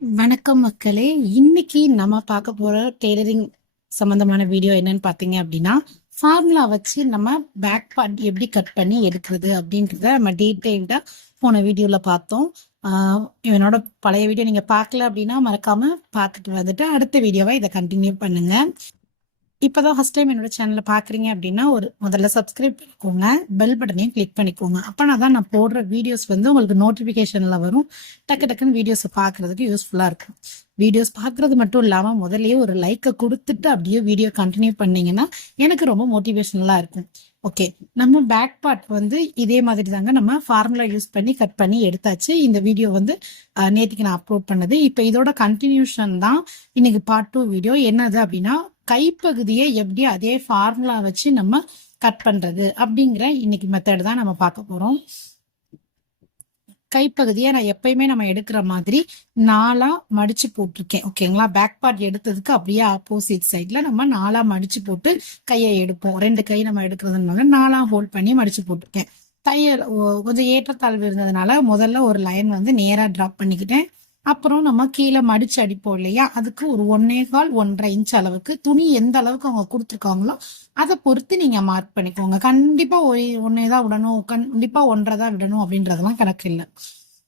வணக்கம் மக்களே. இன்னைக்கு நம்ம பார்க்க போற டெய்லரிங் சம்பந்தமான வீடியோ என்னன்னு பார்த்தீங்க அப்படின்னா ஃபார்முலா வச்சு நம்ம பேக் பார்ட் எப்படி கட் பண்ணி எடுக்கிறது அப்படின்றத நம்ம டீட்டெயில்டா போன வீடியோல பார்த்தோம். இவனோட என்னோட பழைய வீடியோ நீங்க பார்க்கல அப்படின்னா மறக்காம பார்த்துட்டு வந்துட்டு அடுத்த வீடியோவை இதை கண்டினியூ பண்ணுங்க. இப்போ தான் ஃபஸ்ட் டைம் என்னோட சேனலை பார்க்குறீங்க அப்படின்னா ஒரு முதல்ல சப்ஸ்கிரைப் பண்ணிக்கோங்க பெல் பட்டனையும் கிளிக் பண்ணிக்கோங்க. அப்போனா தான் நான் போடுற வீடியோஸ் வந்து உங்களுக்கு நோட்டிஃபிகேஷனில் வரும். டக்கு டக்குன்னு வீடியோஸை பார்க்குறதுக்கு யூஸ்ஃபுல்லாக இருக்கும். வீடியோஸ் பார்க்குறது மட்டும் இல்லாமல் முதல்லயே ஒரு லைக்கை கொடுத்துட்டு அப்படியே வீடியோ கண்டினியூ பண்ணிங்கன்னா எனக்கு ரொம்ப மோட்டிவேஷனலாக இருக்கும். ஓகே நம்ம பேக் பார்ட் வந்து இதே மாதிரி தாங்க நம்ம ஃபார்முலா யூஸ் பண்ணி கட் பண்ணி எடுத்தாச்சு. இந்த வீடியோ வந்து நேற்றுக்கு நான் அப்லோட் பண்ணது. இப்போ இதோட கண்டினியூஷன் தான் இன்னைக்கு பார்ட் டூ வீடியோ என்னது அப்படின்னா கைப்பகுதியை எப்படி அதே ஃபார்முலா வச்சு நம்ம கட் பண்றது அப்படிங்கிற இன்னைக்கு மெத்தட் தான் நம்ம பார்க்க போறோம். கைப்பகுதியை நான் எப்பயுமே நம்ம எடுக்கிற மாதிரி நாலா மடிச்சு போட்டிருக்கேன். ஓகேங்களா பேக் பார்ட் எடுத்ததுக்கு அப்படியே ஆப்போசிட் சைட்ல நம்ம நாலா மடிச்சு போட்டு கையை எடுப்போம். ரெண்டு கை நம்ம எடுக்கிறதுனால நாலா ஹோல்ட் பண்ணி மடிச்சு போட்டிருக்கேன். தையல் கொஞ்சம் ஏற்றத்தாழ்வு இருந்ததுனால முதல்ல ஒரு லைன் வந்து நேராக ட்ராப் பண்ணிக்கிட்டேன். அப்புறம் நம்ம கீழே மடிச்சு அடிப்போம் இல்லையா? அதுக்கு ஒரு ஒன்னே கால் ஒன்றரை இன்ச் அளவுக்கு துணி எந்த அளவுக்கு அவங்க கொடுத்துருக்காங்களோ அதை பொறுத்து நீங்க மார்க் பண்ணிக்கோங்க. கண்டிப்பா ஒன்னே தான் விடணும். கண்டிப்பா ஒன்றரை தான் விடணும் அப்படின்றதெல்லாம் கணக்கு இல்லை.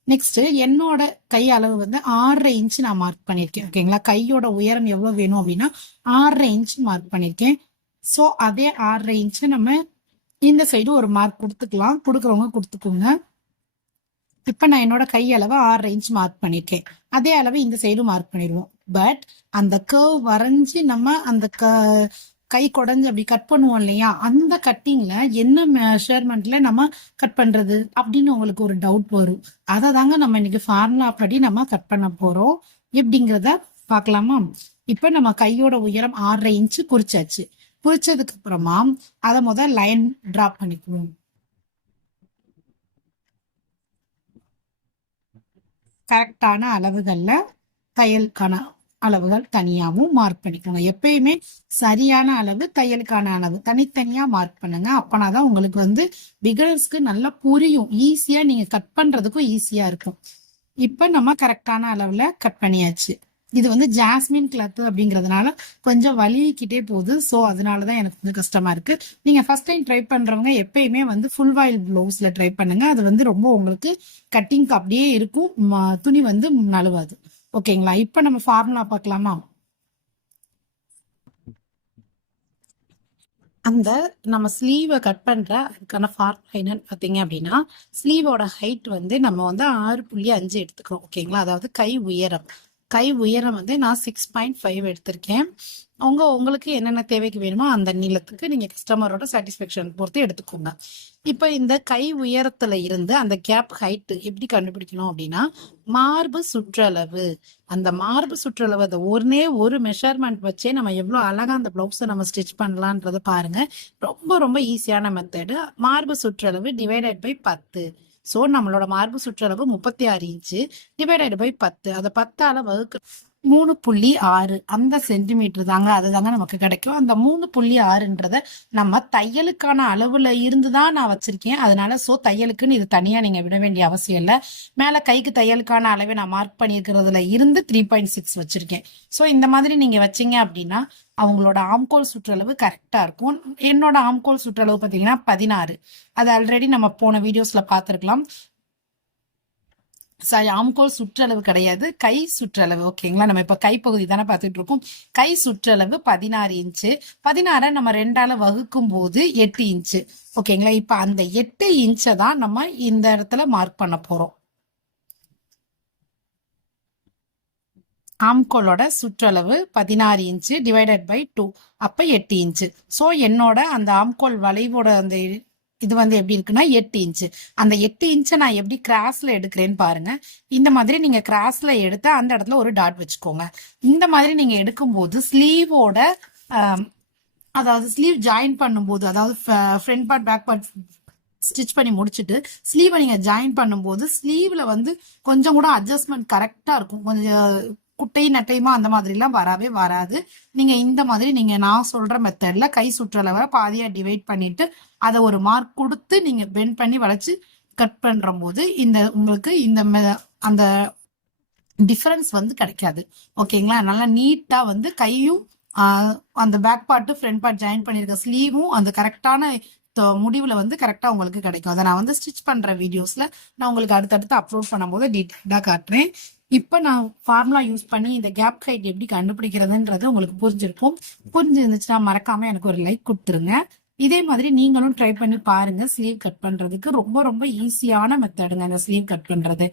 நெக்ஸ்ட் என்னோட கை அளவு வந்து ஆறரை இன்ச் நான் மார்க் பண்ணியிருக்கேன். ஓகேங்களா? கையோட உயரம் எவ்வளவு வேணும் அப்படின்னா ஆறரை இன்ச் மார்க் பண்ணியிருக்கேன். ஸோ அதே ஆறரை இன்ச் நம்ம இந்த சைடு ஒரு மார்க் கொடுத்துக்கலாம். கொடுக்குறவங்க கொடுத்துக்கோங்க. இப்போ நான் என்னோட கை அளவு ஆறரை இன்ச் மார்க் பண்ணியிருக்கேன் அதே அளவு இந்த சைடும் மார்க் பண்ணிடுவோம். பட் அந்த கர்வ் வரைஞ்சி நம்ம அந்த க- கை குடஞ்சு அப்படி கட் பண்ணுவோம் இல்லையா? அந்த கட்டிங்ல என்ன மெஷர்மெண்ட்ல நம்ம கட் பண்றது அப்படின்னு உங்களுக்கு ஒரு டவுட் வரும். அதை தாங்க நம்ம இன்னைக்கு ஃபார்முலா படி நம்ம கட் பண்ண போறோம். எப்படிங்கிறத பார்க்கலாமா? இப்ப நம்ம கையோட உயரம் ஆறரை இன்ச்சு குறிச்சாச்சு. குறிச்சதுக்கு அப்புறமா அதை முதல் லைன் டிரா பண்ணிக்குவோம். கரெக்டான அளவுகள்ல தையலுக்கான அளவுகள் தனியாவும் மார்க் பண்ணிக்கோங்க. எப்பயுமே சரியான அளவு தையலுக்கான அளவு தனித்தனியா மார்க் பண்ணுங்க. அப்பனாதான் உங்களுக்கு வந்து பிகினர்ஸ்க்கு நல்லா புரியும். ஈஸியா நீங்க கட் பண்றதுக்கும் ஈஸியா இருக்கும். இப்ப நம்ம கரெக்டான அளவுல கட் பண்ணியாச்சு. இது வந்து ஜாஸ்மின் கிளத்து அப்படிங்கறதுனால கொஞ்சம் வலிக்கிட்டே போகுது. ஸோ அதனாலதான் எனக்கு கொஞ்சம் கஷ்டமா இருக்கு. நீங்க ஃபர்ஸ்ட் டைம் ட்ரை பண்றவங்க எப்பயுமே வந்து ஃபுல் வாயில் ப்ளவுஸ்ல ட்ரை பண்ணுங்க. அது வந்து ரொம்ப உங்களுக்கு கட்டிங்க்கு அப்படியே இருக்கும். துணி வந்து நழுவாது. ஓகேங்களா இப்போ நம்ம ஃபார்முலா பார்க்கலாமா? அந்த நம்ம ஸ்லீவை கட் பண்ற அதுக்கான ஃபார்முலா என்னன்னு பார்த்தீங்க அப்படின்னா ஸ்லீவோட ஹைட் வந்து நம்ம வந்து ஆறு புள்ளி அஞ்சு எடுத்துக்கிறோம். ஓகேங்களா அதாவது கை உயரம். கை உயரம் வந்து நான் சிக்ஸ் பாயிண்ட் ஃபைவ் எடுத்திருக்கேன். உங்க உங்களுக்கு என்னென்ன தேவைக்கு வேணுமோ அந்த நீளத்துக்கு நீங்க கஸ்டமரோட சாட்டிஸ்ஃபேக்ஷன் பொறுத்து எடுத்துக்கோங்க. இப்போ இந்த கை உயரத்துல இருந்து அந்த கேப் ஹைட்டு எப்படி கண்டுபிடிக்கணும் அப்படின்னா மார்பு சுற்றளவு. அந்த மார்பு சுற்றளவு அந்த ஒன்னே ஒரு மெஷர்மெண்ட் வச்சே நம்ம எவ்வளவு அழகா அந்த பிளவுஸை நம்ம ஸ்டிச் பண்ணலான்றத பாருங்க. ரொம்ப ரொம்ப ஈஸியான மெத்தடு மார்பு சுற்றளவு டிவைடட் பை பத்து. ஸோ நம்மளோட மார்பு சுற்றளவு முப்பத்தி ஆறு இன்ச்சு டிவைடட் பை பத்து. அதை பத்தால வகுக்க மூணு புள்ளி ஆறு அந்த சென்டிமீட்டர் தாங்க அதுதாங்க நமக்கு கிடைக்கும். அந்த மூணு புள்ளி ஆறுன்றத நம்ம தையலுக்கான அளவுல இருந்து தான் நான் வச்சிருக்கேன். அதனால சோ தையலுக்குன்னு இது தனியா நீங்க விட வேண்டிய அவசியம் இல்லை. மேல கைக்கு தையலுக்கான அளவை நான் மார்க் பண்ணியிருக்கிறதுல இருந்து த்ரீ பாயிண்ட் சிக்ஸ் வச்சிருக்கேன். ஸோ இந்த மாதிரி நீங்க வச்சீங்க அப்படின்னா அவங்களோட ஆம்கோல் சுற்றளவு கரெக்டா இருக்கும். என்னோட ஆம்கோல் சுற்றளவு பார்த்தீங்கன்னா பதினாறு. அது ஆல்ரெடி நம்ம போன வீடியோஸ்ல பார்த்துருக்கலாம். சாரி ஆம்கோல் சுற்றளவு கிடையாது. கை சுற்றளவு ஓகேங்களா நம்ம இப்போ கைப்பகுதி தானே பார்த்துட்டு இருக்கோம் கை சுற்றளவு பதினாறு இன்ச்சு. பதினாறை நம்ம ரெண்டால வகுக்கும் போது எட்டு இன்ச்சு. ஓகேங்களா இப்போ அந்த எட்டு இன்ச்சை தான் நம்ம இந்த இடத்துல மார்க் பண்ண போறோம். ஆம்கோலோட சுற்றளவு பதினாறு இன்ச்சு டிவைடட் பை டூ அப்போ எட்டு இன்ச்சு. ஸோ என்னோட அந்த ஆம்கோல் வளைவோட அந்த இது வந்து எப்படி இருக்குன்னா எட்டு இன்ச்சு அந்த எட்டு இன்ச்சை நான் எப்படி கிராஸ்ல எடுக்கிறேன்னு பாருங்க. இந்த மாதிரி நீங்க கிராஸ்ல எடுத்து அந்த இடத்துல ஒரு டாட் வச்சுக்கோங்க. இந்த மாதிரி நீங்க எடுக்கும்போது ஸ்லீவோட அதாவது ஸ்லீவ் ஜாயின் பண்ணும்போது அதாவது front part back part stitch பண்ணி முடிச்சுட்டு ஸ்லீவை நீங்க ஜாயின் பண்ணும்போது ஸ்லீவ்ல வந்து கொஞ்சம் கூட அட்ஜஸ்ட்மெண்ட் கரெக்டா இருக்கும். கொஞ்சம் குட்டை நட்டையுமா அந்த மாதிரி எல்லாம் வரவே வராது. நீங்க இந்த மாதிரி நீங்க நான் சொல்ற மெத்தட்ல கை சுற்றளவை பாதியா டிவைட் பண்ணிட்டு அதை ஒரு மார்க் கொடுத்து நீங்க பெண்ட் பண்ணி வளைச்சு கட் பண்ற போது இந்த உங்களுக்கு இந்த மெ- அந்த டிஃபரன்ஸ் வந்து கிடைக்காது. ஓகேங்களா நல்லா நீட்டா வந்து கையும் அந்த back part front part join பண்ணியிருக்க ஸ்லீவும் அந்த கரெக்டான முடிவுல வந்து கரெக்டா உங்களுக்கு கிடைக்கும். அதை நான் வந்து ஸ்டிச் பண்ற வீடியோஸ்ல நான் உங்களுக்கு அடுத்தடுத்து அப்லோட் பண்ணும்போது டீட்டெயிலாக காட்டுறேன். இப்போ நான் ஃபார்முலா யூஸ் பண்ணி இந்த கேப் ஹைட் எப்படி கண்டுபிடிக்கிறதுன்றது உங்களுக்கு புரிஞ்சிருக்கும். புரிஞ்சிருந்துச்சுன்னா மறக்காம எனக்கு ஒரு லைக் கொடுத்துருங்க. இதே மாதிரி நீங்களும் ட்ரை பண்ணி பாருங்க. ஸ்லீவ் கட் பண்றதுக்கு ரொம்ப ரொம்ப ஈஸியான மெத்தடுங்க அந்த ஸ்லீவ் கட் பண்றது.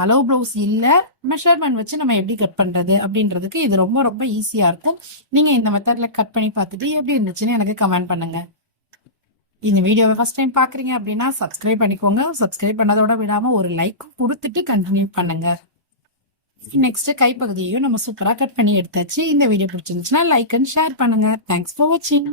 அலோ ப்ளவுஸ் இல்ல மெஷர்மெண்ட் வச்சு நம்ம எப்படி கட் பண்றது அப்படின்றதுக்கு இது ரொம்ப ரொம்ப ஈஸியா இருக்கும். நீங்க இந்த மெத்தட்ல கட் பண்ணி பார்த்துட்டு எப்படி இருந்துச்சுன்னு எனக்கு கமெண்ட் பண்ணுங்க. இந்த வீடியோவை ஃபர்ஸ்ட் டைம் பாக்குறீங்க அப்படின்னா சப்ஸ்கிரைப் பண்ணிக்கோங்க. சப்ஸ்கிரைப் பண்ணதோட விடாம ஒரு லைக் கொடுத்துட்டு கண்டினியூ பண்ணுங்க. நெக்ஸ்ட் கைப்பகுதியையும் நம்ம சூப்பரா கட் பண்ணி எடுத்தாச்சு. இந்த வீடியோ பிடிச்சிருந்துச்சுன்னா லைக் அண்ட் ஷேர் பண்ணுங்க. தேங்க்ஸ் ஃபார் வாட்சிங்